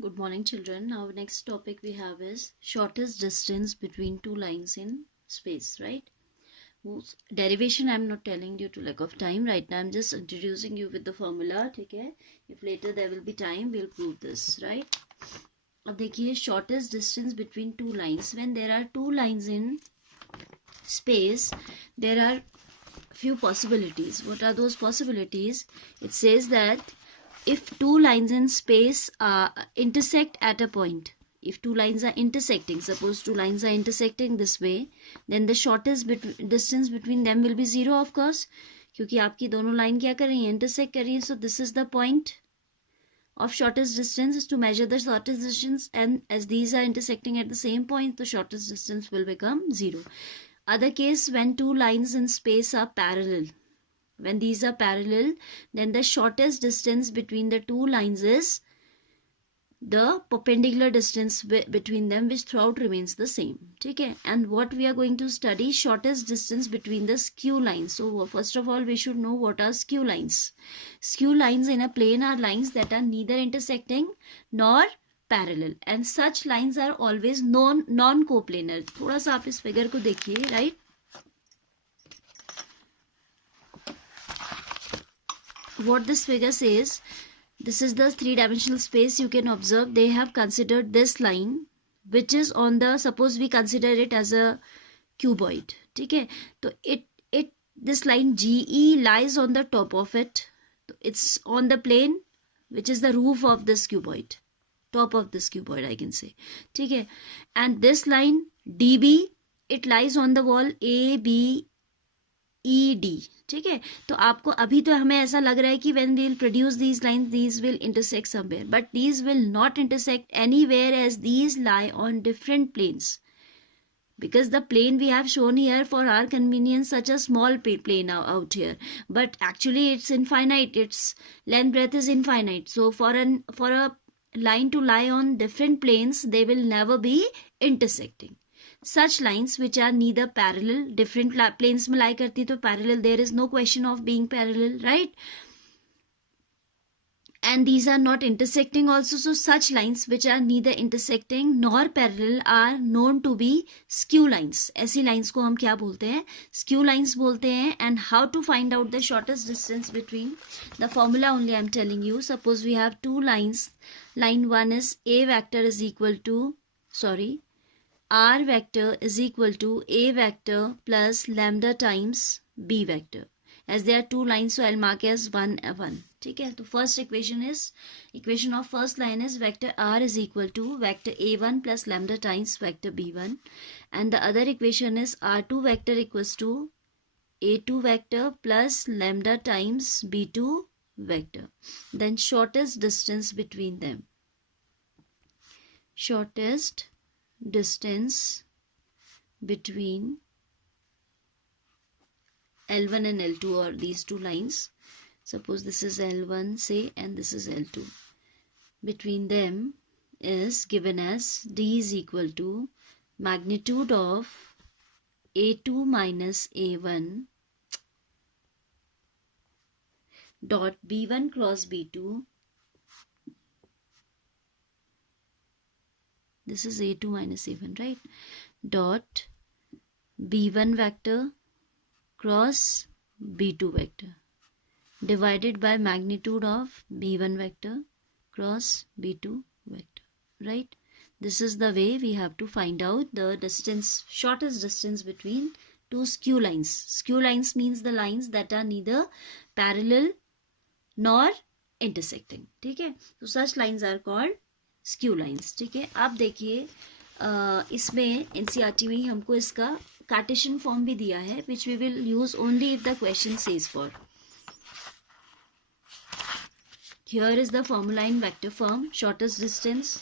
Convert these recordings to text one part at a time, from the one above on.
Good morning, children. Now, next topic we have is shortest distance between two lines in space, right? Whose derivation I'm not telling you to lack of time. Right now, I'm just introducing you with the formula, okay? If later there will be time, we'll prove this, right? अब देखिए shortest distance between two lines. When there are two lines in space, there are few possibilities. What are those possibilities? It says that if two lines in space intersect at a point, if two lines are intersecting, suppose two lines are intersecting this way, then the shortest distance between them will be 0, of course, क्योंकि आपकी दोनों line क्या कर रही है, intersect कर रही है. So this is the point of shortest distance, is to measure the shortest distance, and as these are intersecting at the same point, the shortest distance will become 0. Other case, when two lines in space are parallel. When these are parallel, then the shortest distance between the two lines is the perpendicular distance between them, which throughout remains the same. Okay? And what we are going to study, shortest distance between the skew lines. So first of all, we should know what are skew lines. Skew lines in a plane are lines that are neither intersecting nor parallel, and such lines are always non-coplanar. थोड़ा सा आप इस figure को देखिए, right? What this figure says, this is the three-dimensional space. You can observe they have considered this line, which is on the, suppose we consider it as a cuboid. Okay, so this line GE lies on the top of it. It's on the plane, which is the roof of this cuboid, top of this cuboid, I can say. Okay, and this line DB, it lies on the wall ABED. ठीक है, तो आपको अभी तो हमें ऐसा लग रहा है कि when we'll produce these lines, these will intersect somewhere, but these will not intersect anywhere, as these lie on different planes, because the plane we have shown here for our convenience, such a small plane out here, but actually it's infinite, its length breadth is infinite. So for a line to lie on different planes, they will never be intersecting. Such lines which are neither parallel, different planes में lie करती तो parallel, there is no question of being parallel, right? And these are not intersecting also. So such lines which are neither intersecting nor parallel are known to be skew lines. ऐसी lines को हम क्या बोलते हैं? Skew lines बोलते हैं. And how to find out the shortest distance between? The formula only I am telling you. Suppose we have two lines. Line 1 is A vector is equal to, R vector is equal to A vector plus lambda times B vector. As there are two lines, so I'll mark as 1 1. Okay, so first equation of first line is vector R is equal to vector A1 plus lambda times vector B1, and the other equation is R2 vector equals to A2 vector plus lambda times B2 vector. Then shortest distance between them. Shortest distance between L1 and L2, or these two lines. Suppose this is L1, say, and this is L2. Between them is given as D is equal to magnitude of A2 minus A1 dot B1 cross B2. This is A2 minus A1, right? Dot B1 vector cross B2 vector divided by magnitude of B1 vector cross B2 vector, right? This is the way we have to find out the distance, shortest distance between two skew lines. Skew lines means the lines that are neither parallel nor intersecting. ठीक है, so such lines are called skew lines. ठीक है, आप देखिए इसमें NCERT में हमको इसका कार्टेशियन फॉर्म भी दिया है, which we will use only if the question says for. Here is the formula in vector form. Shortest distance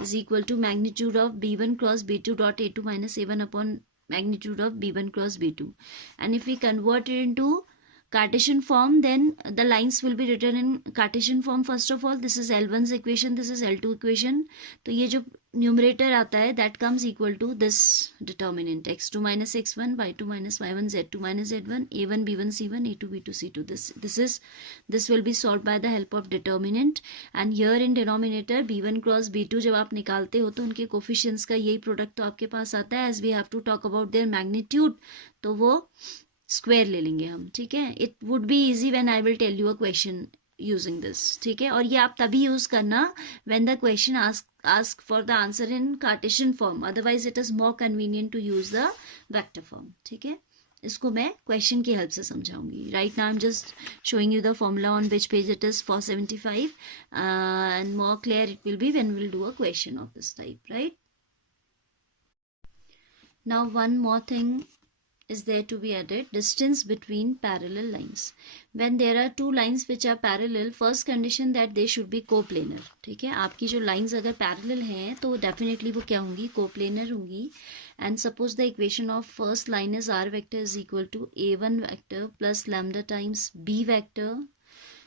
is equal to magnitude of B1 cross B2 dot A2 minus A1 upon magnitude of B1 cross B2. And if we convert it into Cartesian form, then the lines will be written in Cartesian form. First of all, this is L1's equation, this is L2 equation. तो ये जो numerator आता है, that comes equal to this determinant, x2 minus x1, y2 minus y1, z2 minus z1, a1 b1 c1, a2 b2 c2. This will be solved by the help of determinant. And here in denominator b1 cross b2 जब आप निकालते हो तो उनके coefficients का यही product तो आपके पास आता है. As we have to talk about their magnitude, तो वो स्क्वायर ले लेंगे हम. ठीक है. It would be easy when I will tell you a question using this. ठीक है. और ये आप तभी यूज करना when the question ask for the answer in Cartesian form. Otherwise it is more convenient to use the vector form. ठीक है. इसको मैं क्वेश्चन की हेल्प से समझाऊंगी. Right now I am just showing you the formula on which page it is 475 and more clear it will be when will do a question of this type. Right. Now one more thing is there to be added: distance between parallel lines. When there are two lines which are parallel, first condition that they should be coplanar. ठीक है. आपकी जो lines अगर parallel हैं तो definitely वो क्या होंगी? coplanar होंगी. And suppose the equation of first line is r vector is equal to a1 vector plus lambda times b vector,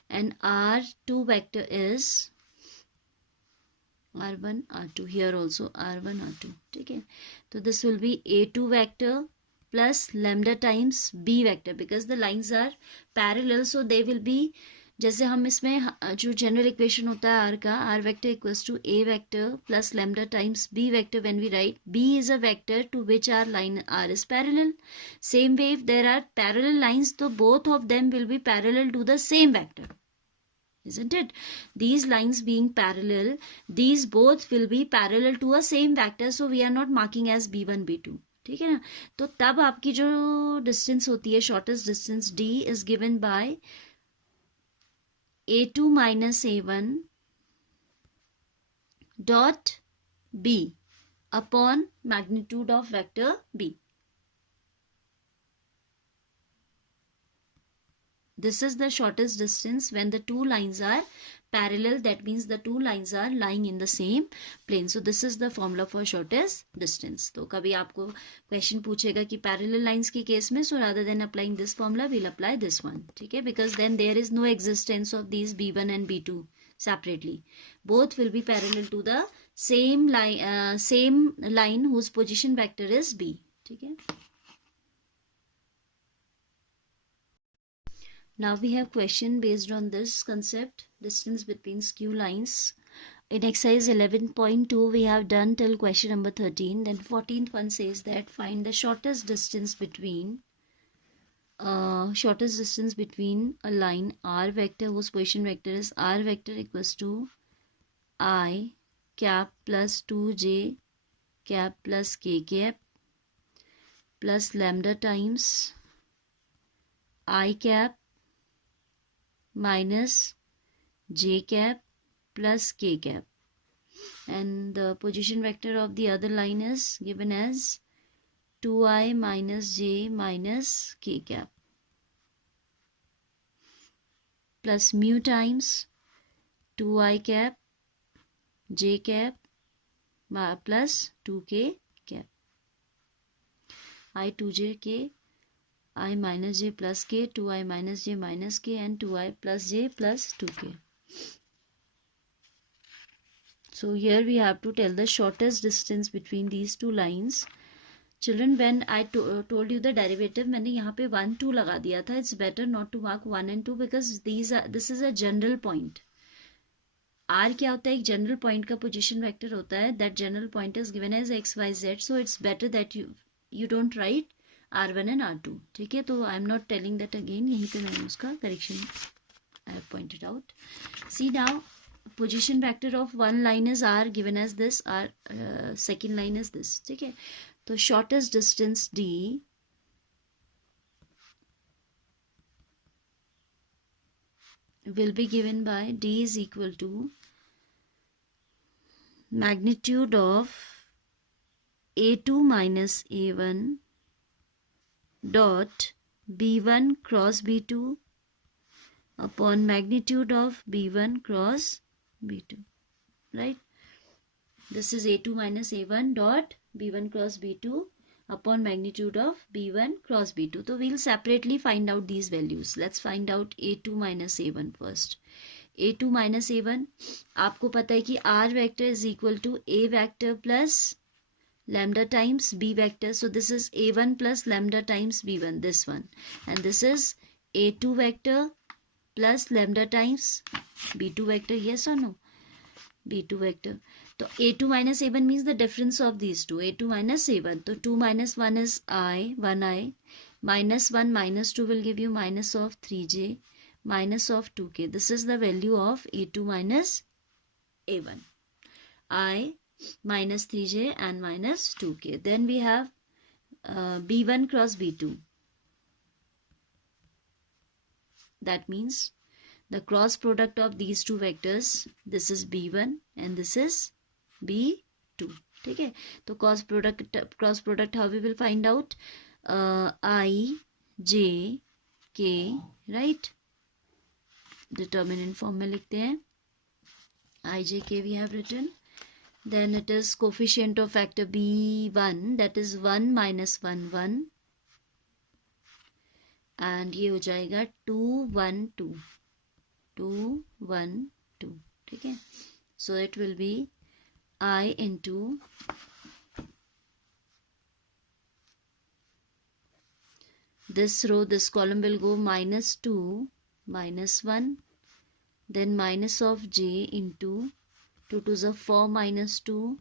and r2 vector is r1 r2. Here also r1 r2. ठीक है. तो this will be a2 vector plus lambda times b vector, because the lines are parallel, so they will be, जैसे हम इसमें जो general equation होता है r का, r vector equals to a vector plus lambda times b vector. When we write b is a vector to which our line r is parallel. Same way if there are parallel lines, so both of them will be parallel to the same vector, isn't it? These lines being parallel, these both will be parallel to a same vector, so we are not marking as b1 b2. ठीक है ना. तो तब आपकी जो distance होती है, shortest distance d is given by a2 minus a1 dot b upon magnitude of vector b. This is the shortest distance when the two lines are parallel. That means the two lines are lying in the same plane. So this is the formula for shortest distance. तो कभी आपको question पूछेगा कि parallel lines के case में, so rather than applying this formula, we'll apply this one. ठीक है. Because then there is no existence of these b1 and b2 separately. Both will be parallel to the same line whose position vector is b. ठीक है. Now we have question based on this concept, distance between skew lines. In exercise 11.2 we have done till question number 13. Then 14th one says that find the shortest distance between a line r vector whose position vector is r vector equals to I cap plus 2j cap plus k cap plus lambda times I cap minus j cap plus k cap, and the position vector of the other line is given as 2i minus j minus k cap plus mu times 2i cap j cap plus 2k cap. I 2j k, I minus j plus k, 2i minus j minus k, and 2i plus j plus 2k. So here we have to tell the shortest distance between these two lines. Children, when I told you the derivative, मैंने यहाँ पे 1 2 लगा दिया था. It's better not to mark 1 and 2 because this is a general point. R क्या होता है? एक general point का position vector होता है. That general point is given as x, y, z. So it's better that you don't write R1 and R2. ठीक है. तो I am not telling that again. यहीं पे मैंने उसका correction I have pointed out. See now position vector of one line is R given as this, R second line is this. ठीक है. तो shortest distance D will be given by D is equal to magnitude of A2 minus A1 dot b1 cross b2 upon magnitude of b1 cross b2. Right. This is a2 minus a1 dot b1 cross b2 upon magnitude of B1 cross B2. So we'll separately find out these values. Let's find out A2 minus A1 first. A2 minus A1, आपको पता है कि R vector is equal to A vector plus lambda times B vector. So this is A1 plus lambda times B1, this one. And this is A2 vector plus lambda times B2 vector, yes or no? B2 vector. So A2 minus A1 means the difference of these two. A2 minus A1. So 2 minus 1 is I, 1I. Minus 1 minus 2 will give you minus of 3j. Minus of 2k. This is the value of A2 minus A1. I minus 3j and minus 2k. Then we have B1 cross B2. That means the cross product of these two vectors, this is B1 and this is B2. Okay, so cross product how we will find out? I, J, K, right? Determinant form में लिखते हैं. I, J, K we have written. Then it is coefficient of factor B1, that is 1 minus 1, 1. And ये हो जाएगा 2, 1, 2. 2, 1, 2. ठीक है. So it will be I into this row, this column will go minus 2, minus 1, then minus of j into 2 to the 4 minus 2,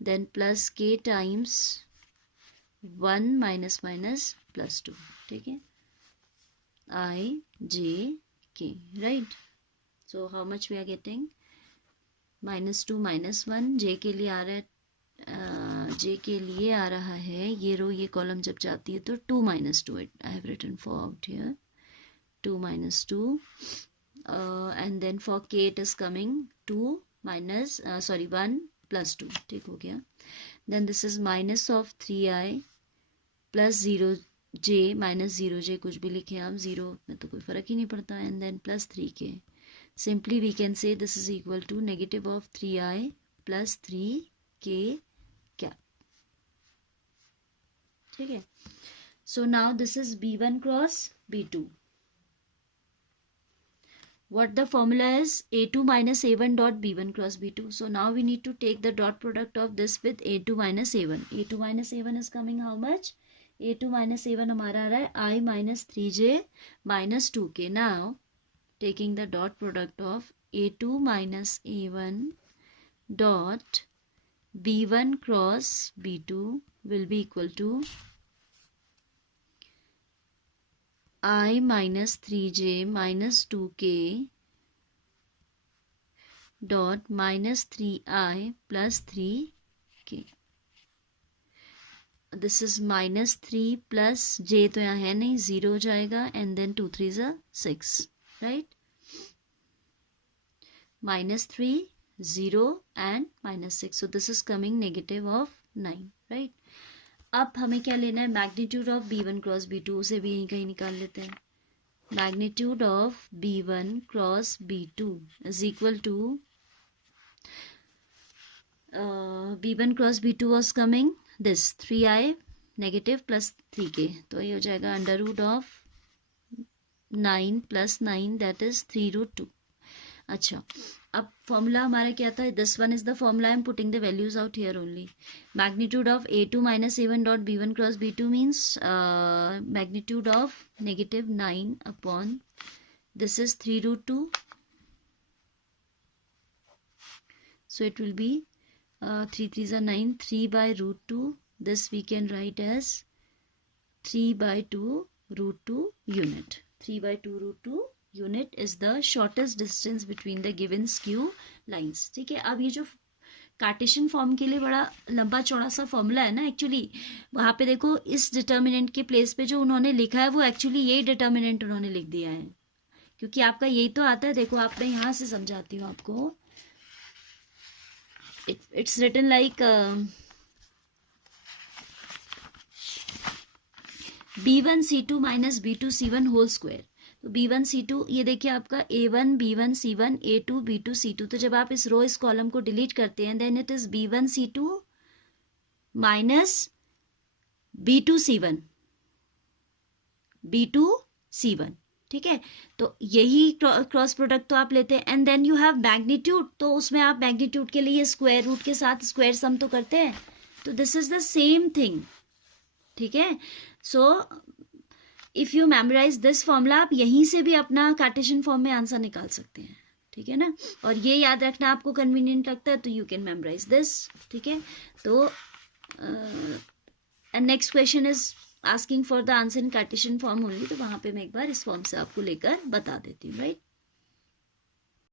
then plus k times 1 minus minus plus 2. ठीक है. I, J, K, right? So how much we are getting? Minus 2 minus 1. J के लिए आ रहा है, J के लिए आ रहा है, ये रो ये कॉलम जब जाती है तो 2 minus 2. I have written for out here. 2 minus 2. And then for K it is coming 2 minus, 1 plus 2. ठीक हो गया. Then this is minus of 3i plus 0j minus 0j, कुछ भी लिखे हम, 0 में तो कोई फर्क ही नहीं पड़ता. And then plus 3k. Simply we can say this is equal to negative of 3i plus 3k cap. ठीक है. So now this is B1 cross B2. What the formula is? A2 minus A1 dot B1 cross B2. So now we need to take the dot product of this with A2 minus A1. A2 minus A1 is coming how much? A2 minus A1 हमारा आ रहा है I minus 3j minus 2k. Now taking the dot product of A2 minus A1 dot B1 cross B2 will be equal to I minus 3j minus 2k dot minus 3i plus 3k. This is minus 3 plus j तो यहाँ है नहीं, 0 हो जाएगा. And then 2 3s are 6, right? Minus 3, 0 and minus 6. So this is coming negative of 9, right? अब हमें क्या लेना है? Magnitude of B1 cross B2. उसे भी यहीं कहीं निकाल लेते हैं. Magnitude of B1 cross B2 is equal to B1 cross B2 was coming this 3i negative plus 3k. तो ये हो जाएगा under root of 9 plus 9 that is 3√2. अच्छा, अब फॉर्मूला हमारा क्या था? This one is the formula. I am putting the values out here only. Magnitude of A2 minus A1 dot B1 cross B2 means magnitude of negative 9 upon this is 3√2. So it will be 3 3s are 9, 3 by root 2. This we can write as 3 by 2 root 2 unit. 3 by 2 root 2 unit is the shortest distance between the given skew lines. ठीक है. अब ये जो Cartesian form के लिए बड़ा लंबा चौड़ा सा फॉर्मूला है ना, एक्चुअली वहाँ पे देखो इस डिटर्मिनेंट के प्लेस पे जो उन्होंने लिखा है वो एक्चुअली यही डिटर्मिनेंट उन्होंने लिख दिया है, क्योंकि आपका यही तो आता है. देखो आप, मैं यहाँ से समझाती हूँ आपको. It's written like B1 C2 minus B2 C1 whole square. तो B1 C2 ये देखिए आपका A1 B1 C1 A2 B2 C2. तो जब आप इस रो इस कॉलम को डिलीट करते हैं then it is B1 C2 minus B2C1, B2C1, ठीक है। तो यही क्रॉस प्रोडक्ट तो आप लेते हैं। And then you have magnitude, तो उसमें आप मैग्नीट्यूड के लिए स्क्वायर रूट के साथ स्क्वायर सम तो करते हैं, तो this is the same thing, ठीक है। So if you memorise this formula, आप यहीं से भी अपना कार्टेशियन फॉर्म में आंसर निकाल सकते हैं, ठीक है ना। और ये याद रखना आपको कन्वीनियंट लगता है तो यू कैन मेमोराइज दिस, ठीक है। तो and next question is asking for the answer in Cartesian form only, तो वहां पे मैं एक बार इस फॉर्म से आपको लेकर बता देती हूँ, राइट।